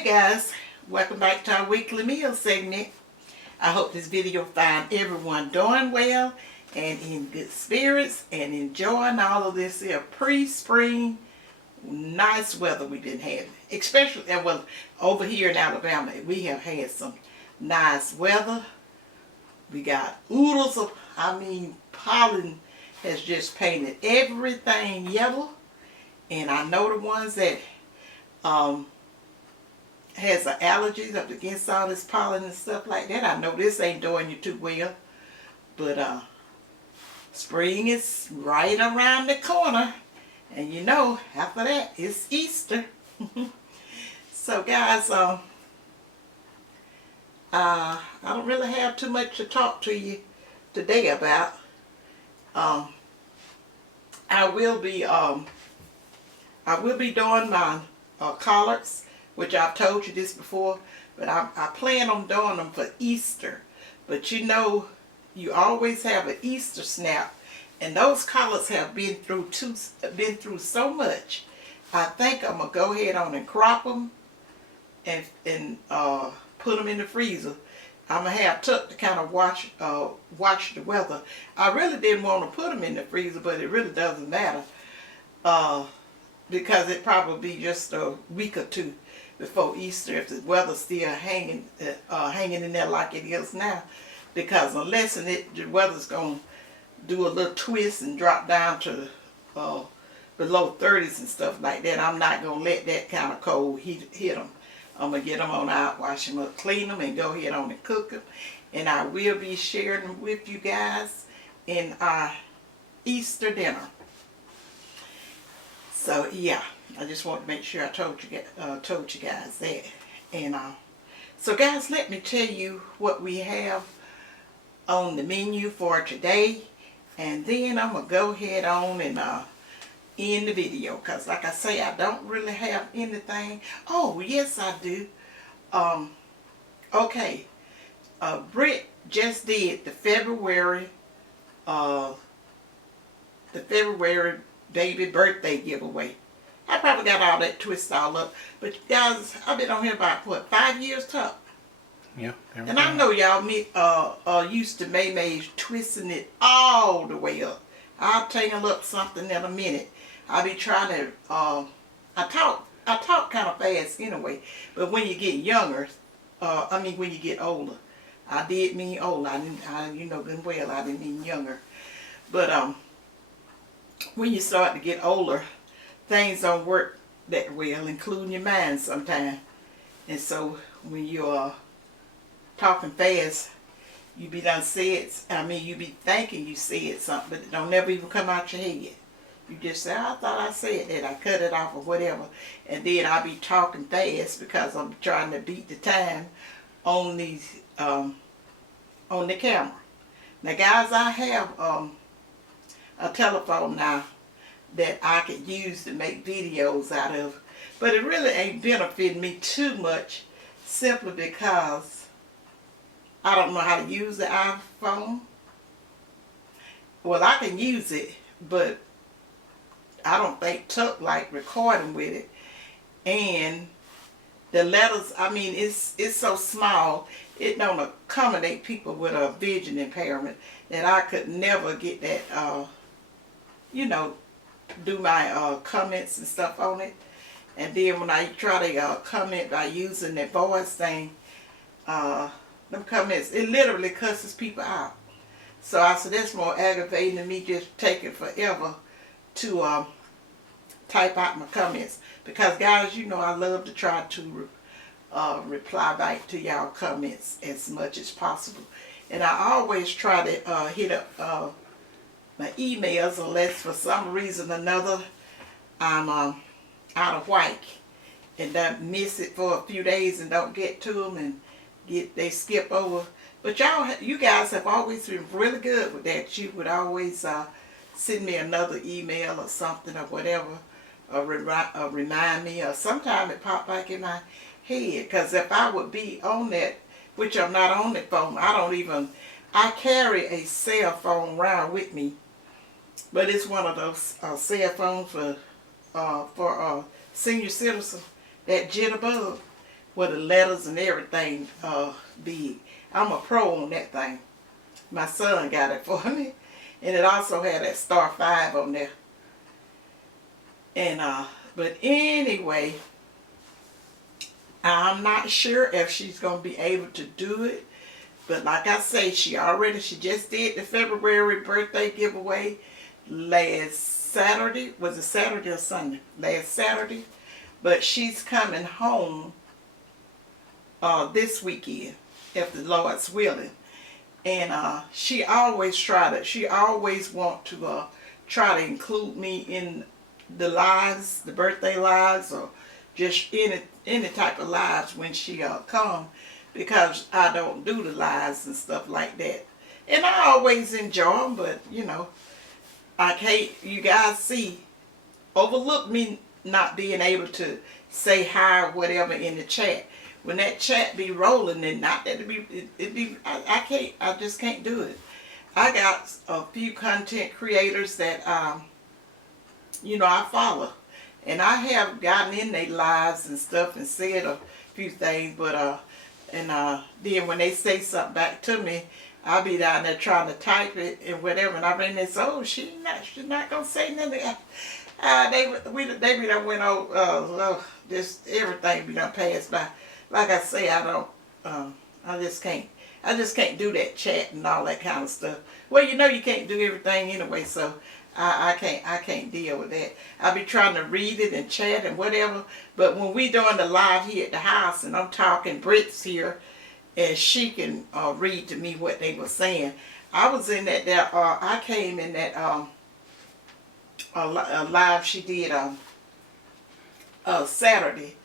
Hey guys, welcome back to our weekly meal segment. I hope this video find everyone doing well and in good spirits and enjoying all of this here pre-spring nice weather we've been having. Especially, well, over here in Alabama, we have had some nice weather. We got oodles of, pollen has just painted everything yellow. And I know the ones that has an allergies up against all this pollen and stuff like that. I know this ain't doing you too well. But spring is right around the corner. And you know, after that, it's Easter. So guys, I don't really have too much to talk to you today about. I will be doing my collards, which I've told you this before, but I plan on doing them for Easter. But you know, you always have an Easter snap, and those collards have been through so much. I think I'm gonna go ahead on and crop them and put them in the freezer. I'm gonna have Tuck to kind of watch the weather. I really didn't want to put them in the freezer, but it really doesn't matter because it probably be just a week or two before Easter if the weather's still hanging in there like it is now. Because unless the weather's gonna do a little twist and drop down to below 30s and stuff like that, I'm not gonna let that kind of cold heat hit them. I'm gonna get them on out, wash them up, clean them, and go ahead on and cook them. And I will be sharing them with you guys in our Easter dinner. So yeah, I just want to make sure I told you guys that. And so guys, let me tell you what we have on the menu for today, and then I'm gonna go ahead on and end the video, because like I say, I don't really have anything. Oh yes, I do. Okay, Britt just did the February baby birthday giveaway. I probably got all that twisted all up, but guys, I've been on here about what, 5 years, Tuck? Yeah. And I know y'all used to May twisting it all the way up. I'll tangle up something in a minute. I'll be trying to I talk kind of fast anyway, but when you get younger, when you get older, I did mean older. You know good and well I didn't mean younger. But when you start to get older, things don't work that well, including your mind sometimes. And so when you're talking fast, you be done said, you be thinking you said something, but it don't never even come out your head. You just say, I thought I said that, I cut it off or whatever. And then I be talking fast because I'm trying to beat the time on these on the camera. Now guys, I have a telephone now that I could use to make videos out of, but it really ain't benefiting me too much, simply because I don't know how to use the iPhone. Well, I can use it, but I don't think Tuck like recording with it. And the letters, it's so small, it don't accommodate people with a vision impairment, that I could never get that, do my comments and stuff on it. And then when I try to comment by using the voice thing, them comments, it literally cusses people out. So I said that's more aggravating than me just taking forever to type out my comments. Because guys, you know I love to try to reply back to y'all comments as much as possible. And I always try to hit up my emails, unless for some reason or another I'm out of whack and miss it for a few days and don't get to them, and they skip over. But you guys have always been really good with that. You would always send me another email or something or whatever, or remind me, or sometimes it pop back in my head. Because if I would be on that, which I'm not on the phone, I carry a cell phone around with me, but it's one of those cell phones for senior citizens, that jitterbug. where the letters and everything big. I'm a pro on that thing. My son got it for me. And it also had that star 5 on there. And but anyway, I'm not sure if she's gonna be able to do it. But like I say, she just did the February birthday giveaway last Saturday. Was it Saturday or Sunday? Last Saturday. But she's coming home this weekend, if the Lord's willing. And she always want to try to include me in the lives, the birthday lives, or just any type of lives when she come, because I don't do the lives and stuff like that. And I always enjoy them, but you know, I can't, you guys see, overlook me not being able to say hi or whatever in the chat. When that chat be rolling, and not that I just can't do it. I got a few content creators that you know, I follow, and I have gotten in their lives and stuff and said a few things, but then when they say something back to me, I'll be down there trying to type it and whatever, and I bring this, oh, she's not gonna say nothing. They be done went over, just everything be done passed by. Like I say, I just can't do that chat and all that kind of stuff. Well, you know, you can't do everything anyway, so I can't deal with that. I be trying to read it and chat and whatever, but when we doing the live here at the house and I'm talking, Britt's here, and she can read to me what they were saying. I was in that I came in that live she did Saturday.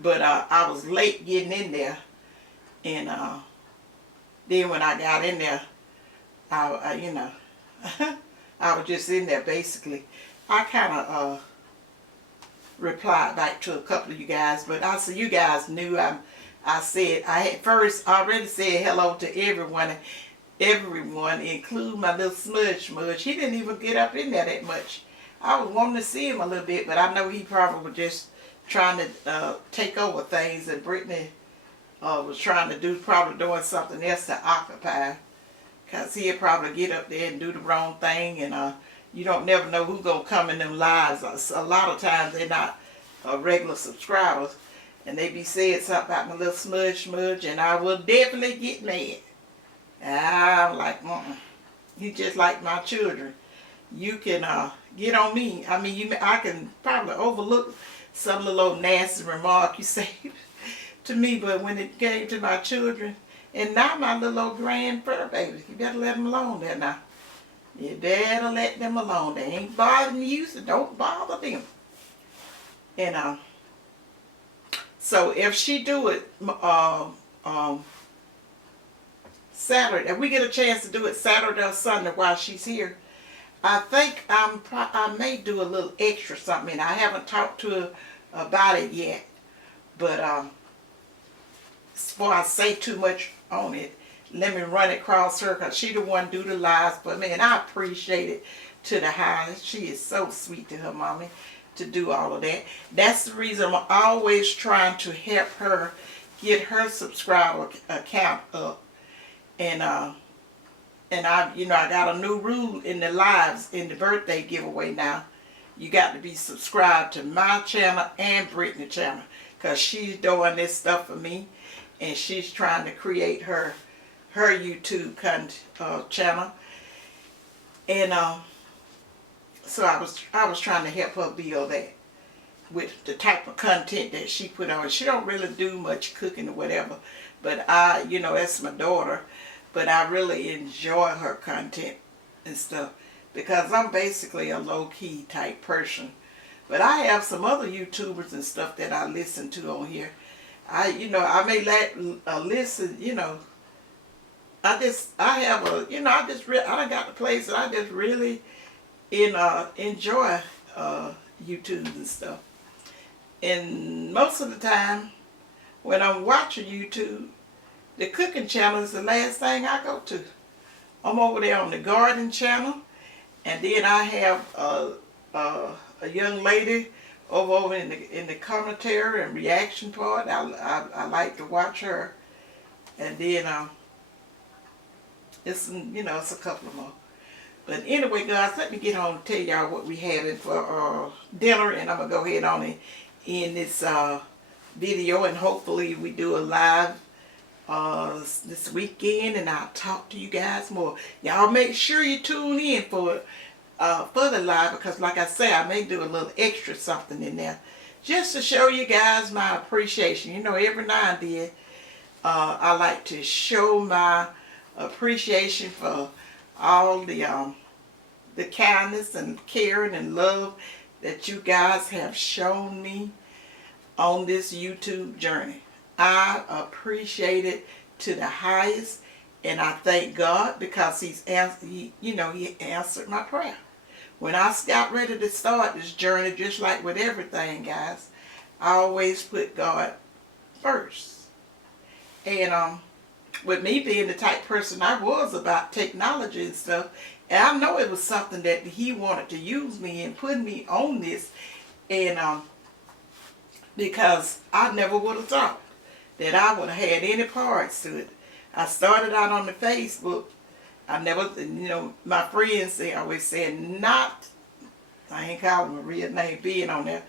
But I was late getting in there, and then when I got in there, I you know, I was just in there basically. I kind of replied back to a couple of you guys, but I said you guys knew I had first already said hello to everyone, including my little smudge. He didn't even get up in there that much. I was wanting to see him a little bit, but I know he probably was just trying to take over things, and Brittany was trying to probably doing something else to occupy, because he'd probably get up there and do the wrong thing, and you don't never know who's going to come in them lives. A lot of times they're not regular subscribers, and they be saying something about my little smudge, and I will definitely get mad. I'm like, you just like my children. You can get on me. I mean, I can probably overlook some little nasty remark you say to me, but when it came to my children, and now my little old grand fur baby, you better let them alone there now. You better let them alone. They ain't bothering you, so don't bother them. And so if she do it Saturday, if we get a chance to do it Saturday or Sunday while she's here, I think I may do a little extra something. And I haven't talked to her about it yet, but before I say too much on it, let me run it across her, because she the one do the lives for me, and I appreciate it to the highest. She is so sweet to her mommy to do all of that. That's the reason I'm always trying to help her get her subscriber account up. And I, you know, I got a new rule in the lives, in the birthday giveaway now. You got to be subscribed to my channel and Brittany's channel, because she's doing this stuff for me, and she's trying to create her YouTube channel. And so I was trying to help her build that with the type of content that she put on. She don't really do much cooking or whatever, but you know, that's my daughter. But I really enjoy her content and stuff, because I'm basically a low-key type person. But I have some other YouTubers and stuff that I listen to on here. I may listen, you know. I done got the place that I just really enjoy YouTube and stuff. And most of the time, when I'm watching YouTube, the cooking channel is the last thing I go to. I'm over there on the garden channel, and then I have a young lady over in the commentary and reaction part. I like to watch her, and then it's it's a couple of more. But anyway, guys, let me get on and tell y'all what we having for dinner, and I'm gonna go ahead on and end this video, and hopefully we do a live this weekend, and I'll talk to you guys more. Y'all make sure you tune in for the live, because like I say, I may do a little extra something in there just to show you guys my appreciation. Every now and then I like to show my appreciation for all the kindness and caring and love that you guys have shown me on this YouTube journey. I appreciate it to the highest, and I thank God because He answered my prayer. When I got ready to start this journey, just like with everything, guys, I always put God first. And with me being the type person I was about technology and stuff, and I know it was something that He wanted to use me and put me on this, and because I never would have thought that I would have had any parts to it. I started out on the Facebook. I never, my friends always said I ain't calling my real name being on there.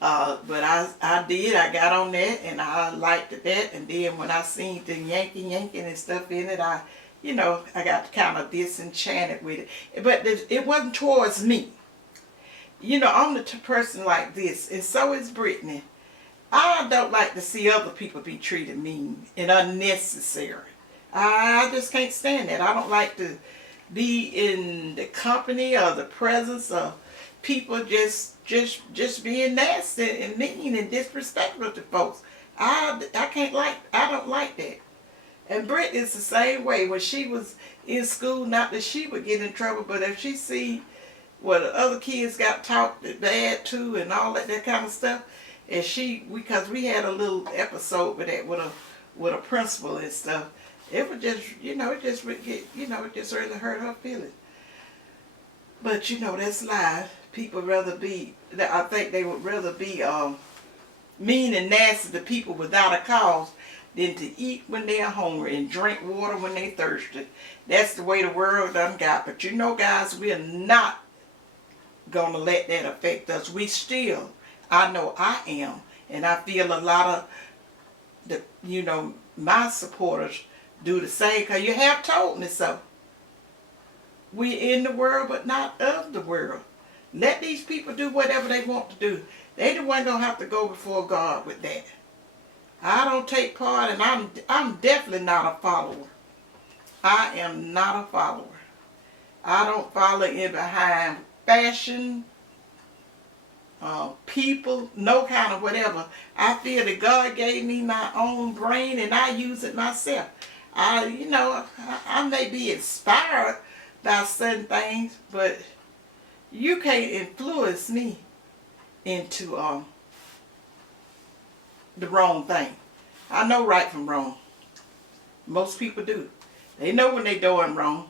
But I did. I got on that, and I liked that. And then when I seen the yanking and stuff in it, I got kind of disenchanted with it. But it wasn't towards me. I'm the person like this, and so is Brittany. I don't like to see other people be treated mean and unnecessary. I just can't stand that. I don't like to be in the company or the presence of people just being nasty and mean and disrespectful to folks. I don't like that. And Britt is the same way. When she was in school, not that she would get in trouble, but if she see what other kids got talked bad to and all that kind of stuff, and because we had a little episode with that with a principal and stuff, it would just it just really hurt her feelings. But that's life. People I think they would rather be mean and nasty to people without a cause than to eat when they're hungry and drink water when they're thirsty. That's the way the world done got. But guys, we're not gonna let that affect us. We still, I know I am, and I feel a lot of my supporters do the same, because you have told me so. We're in the world, but not of the world. Let these people do whatever they want to do. They the one gonna have to go before God with that. I don't take part, and I'm definitely not a follower. I am not a follower. I don't follow in behind fashion, people, no kind of whatever. I feel that God gave me my own brain, and I use it myself. I may be inspired by certain things, but you can't influence me into the wrong thing. I know right from wrong. Most people do. They know when they're doing wrong,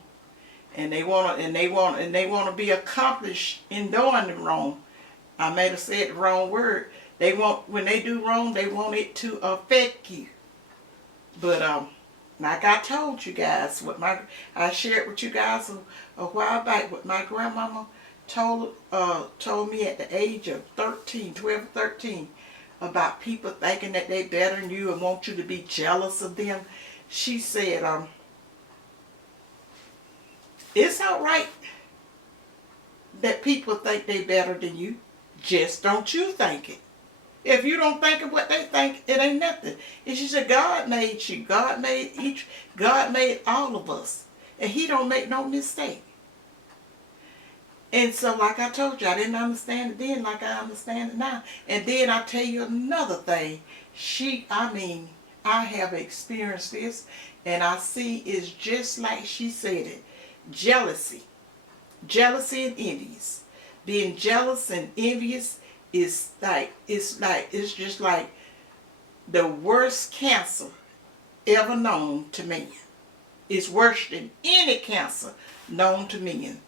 and they wanna be accomplished in doing the wrong. I may have said the wrong word. When they do wrong, they want it to affect you. But like I told you guys, I shared with you guys a while back what my grandmama told me at the age of 12 or 13, about people thinking that they better than you and want you to be jealous of them. She said, it's all right that people think they better than you. Just don't you think it. If you don't think of what they think, it ain't nothing. And she said, God made you. God made all of us. And He don't make no mistake. And so, like I told you, I didn't understand it then like I understand it now. And then I tell you another thing. I have experienced this, and I see it's just like she said it. Jealousy. Jealousy and envious. Being jealous and envious is it's just like the worst cancer ever known to man. It's worse than any cancer known to men.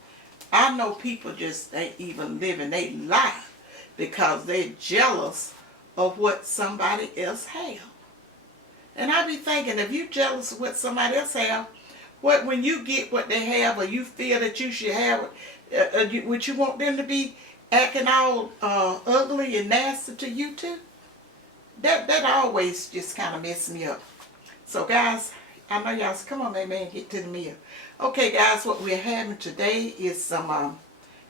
I know people just ain't even living their life because they're jealous of what somebody else have. And I be thinking, if you jealous of what somebody else have, what when you get what they have, or you feel that you should have it, would you want them to be acting all ugly and nasty to you too? That always just kind of mess me up. So guys, I know y'all say, come on, man, get to the meal. Okay, guys, what we're having today is some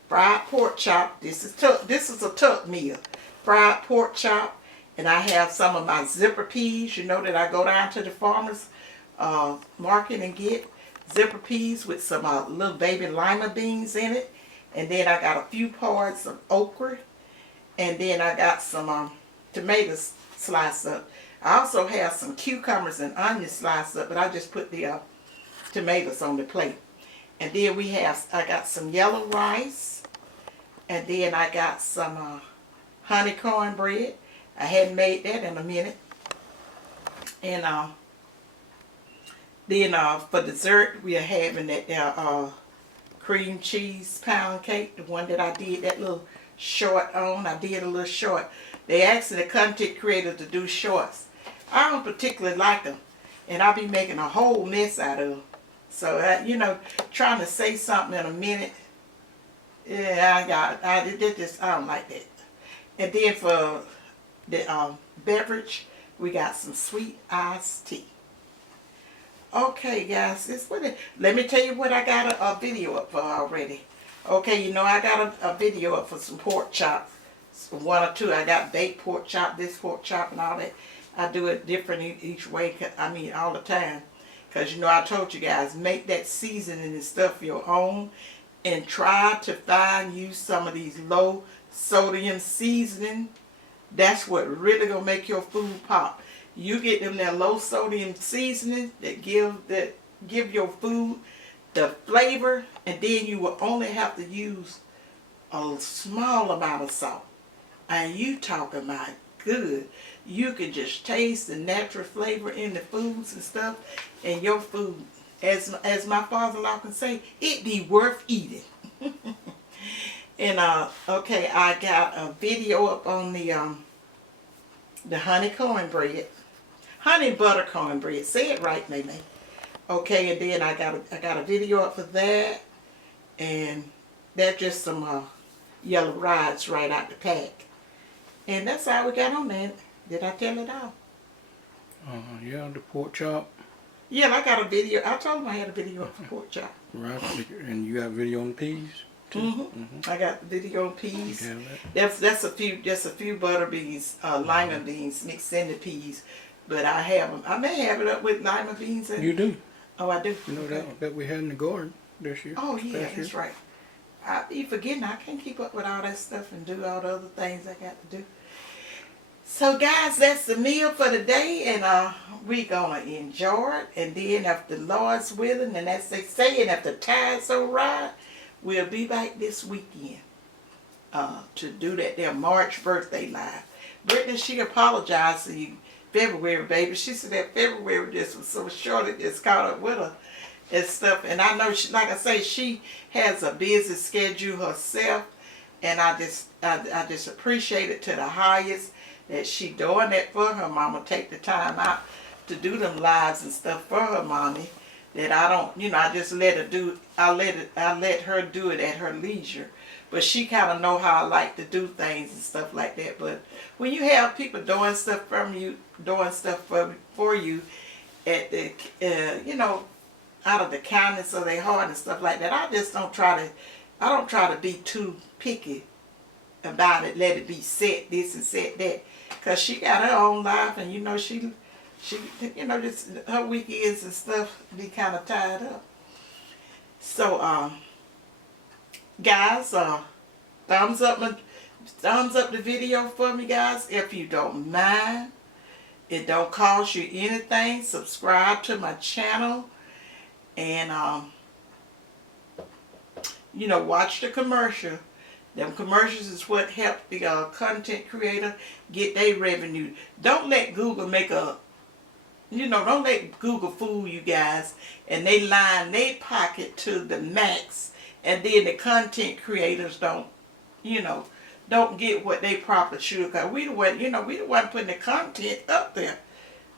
fried pork chop. This is a tuck meal. Fried pork chop. And I have some of my zipper peas. You know that I go down to the farmer's market and get zipper peas with some little baby lima beans in it. And then I got a few parts of okra. And then I got some tomatoes sliced up. I also have some cucumbers and onions sliced up, but I just put the tomatoes on the plate. And then I got some yellow rice. And then I got some honey cornbread. I hadn't made that in a minute. And then for dessert, we are having that cream cheese pound cake, the one that I did that little short on. I did a little short. They asked the content creator to do shorts. I don't particularly like them, and I'll be making a whole mess out of them. So, you know, trying to say something in a minute, yeah, I don't like that. And then for the beverage, we got some sweet iced tea. Okay, guys, let me tell you what I got a video up for already. Okay, you know I got a video up for some pork chop. One or two. I got baked pork chop, this pork chop, and all that. I do it different each way. I mean, all the time. Because, you know, I told you guys, make that seasoning and stuff your own. And try to use some of these low sodium seasoning. That's what really gonna make your food pop. You get them that low sodium seasoning that give your food the flavor, and then you will only have to use a small amount of salt. And you talking about good. You can just taste the natural flavor in the foods and stuff, and your food, as my father-in-law can say, it be worth eating. And okay, I got a video up on the honey cornbread, honey butter cornbread. Say it right, Maybe. Okay, and then I got a video up for that, and that's just some yellow rice right out the pack. And that's all we got on that. Did I tell it all? Yeah, the pork chop. Yeah, I got a video. I told him I had a video up for pork chop. Right, and you got a video on peas too? Mm-hmm. I got the video on peas. You have that? That's a few butter beans, lima beans mixed in the peas. But I have them. I may have it up with lima beans. You do? Oh, I do. You know that we had in the garden this year. Oh yeah, that's right. I be forgetting. I can't keep up with all that stuff and do all the other things I got to do. So guys, that's the meal for the day, and we're gonna enjoy it. And then if the Lord's willing, and as they say, and if the tide's so right, we'll be back this weekend to do that their March birthday live. Brittany, she apologized to you February, baby. She said that February just was so short, it just caught up with her and stuff. And I know, she, like I say, she has a busy schedule herself, and I just appreciate it to the highest that she doing that for her mama. Take the time out to do them lives and stuff for her mommy. That I don't, you know, I just let her do. I let her do it at her leisure. But she kind of know how I like to do things and stuff like that. But when you have people doing stuff from you, doing stuff for you, at the you know, out of the kindness of their heart and stuff like that, I just don't try to. I don't try to be too picky about it. Let it be set this and set that, cause she got her own life, and you know she you know, just her weekends and stuff be kind of tied up. So guys, thumbs up the video for me, guys, if you don't mind. It don't cost you anything. Subscribe to my channel, and you know, watch the commercial. Them commercials is what help the content creator get their revenue. Don't let Google make a, you know, don't let Google fool you guys, and they line their pocket to the max, and then the content creators don't, you know, don't get what they probably should. Cause we the one, we the one putting the content up there.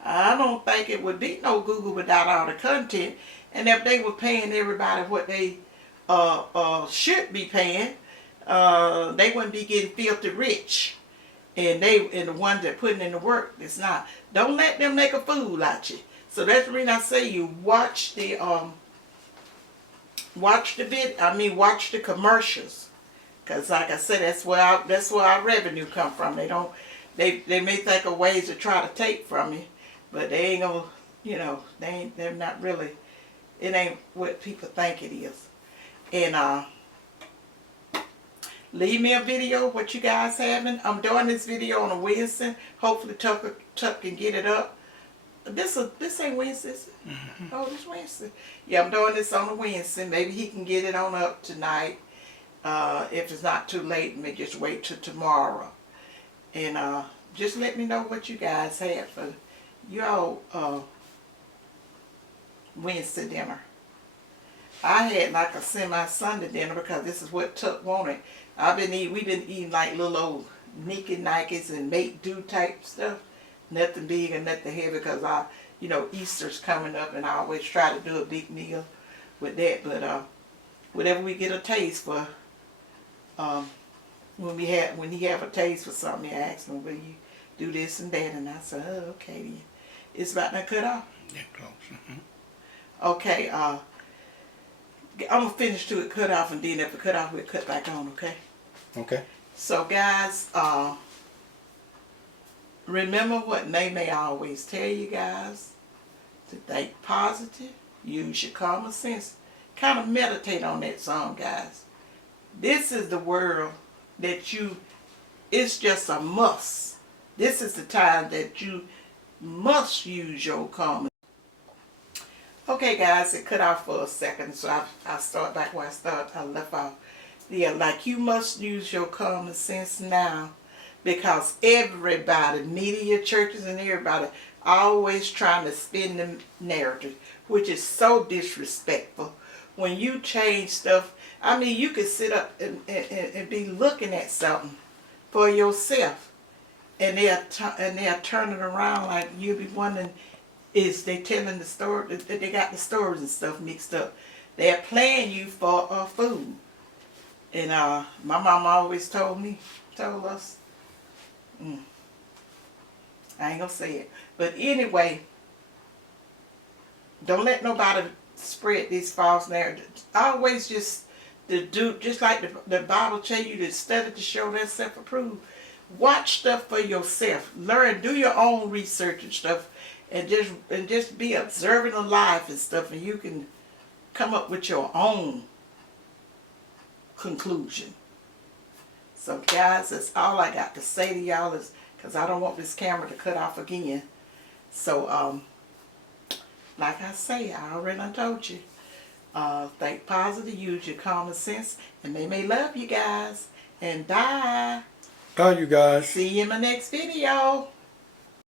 I don't think it would be no Google without all the content. And if they were paying everybody what they should be paying, they wouldn't be getting filthy rich. And the ones that putting in the work, it's not. Don't let them make a fool out you. So that's the reason I say you watch the commercials. Cause like I said, that's where our revenue come from. They may think of ways to try to take from you, but they ain't gonna, they're not really. It ain't what people think it is. And leave me a video what you guys having. I'm doing this video on a Wednesday. Hopefully Tuck can get it up. This ain't Wednesday. Oh, this Wednesday. Yeah, I'm doing this on a Wednesday. Maybe he can get it on up tonight. If it's not too late, maybe just wait till tomorrow. And just let me know what you guys have for y'all Wednesday dinner. I had like a semi-Sunday dinner because this is what Tuck wanted. We've been eating like little old Nikes and make do type stuff. Nothing big and nothing heavy because Easter's coming up and I always try to do a big meal with that. But whatever we get a taste for, when he have a taste for something, he asks me, will you do this and that? And I said, oh, okay then. It's about to cut off? Yeah, close. Okay, I'm going to finish to it cut off, and then if it cut off, we'll cut back on, okay? Okay. So guys, remember what May always tell you guys, to think positive, use your common sense. Kind of meditate on that song, guys. This is the world that it's just a must. This is the time that you must use your common. Okay guys, it cut off for a second, so I start back where I left off. Yeah, like you must use your common sense now, because everybody, media, churches, and everybody always trying to spin the narrative, which is so disrespectful. When you change stuff, you could sit up and be looking at something for yourself, and they'll turn it around like you'll be wondering, is they telling the story, that they got the stories and stuff mixed up. They're playing you for a fool. And my mama always told us, I ain't gonna say it, but anyway, don't let nobody spread these false narratives. Always just like the Bible tell you to study to show thyself approved. Watch stuff for yourself. Learn, do your own research and stuff, and just be observing of life and stuff, and you can come up with your own conclusion. So guys, that's all I got to say to y'all, is because I don't want this camera to cut off again. So like I say, I already done told you, think positive, use your common sense, and they may love you guys. And bye. Bye, you guys. See you in my next video.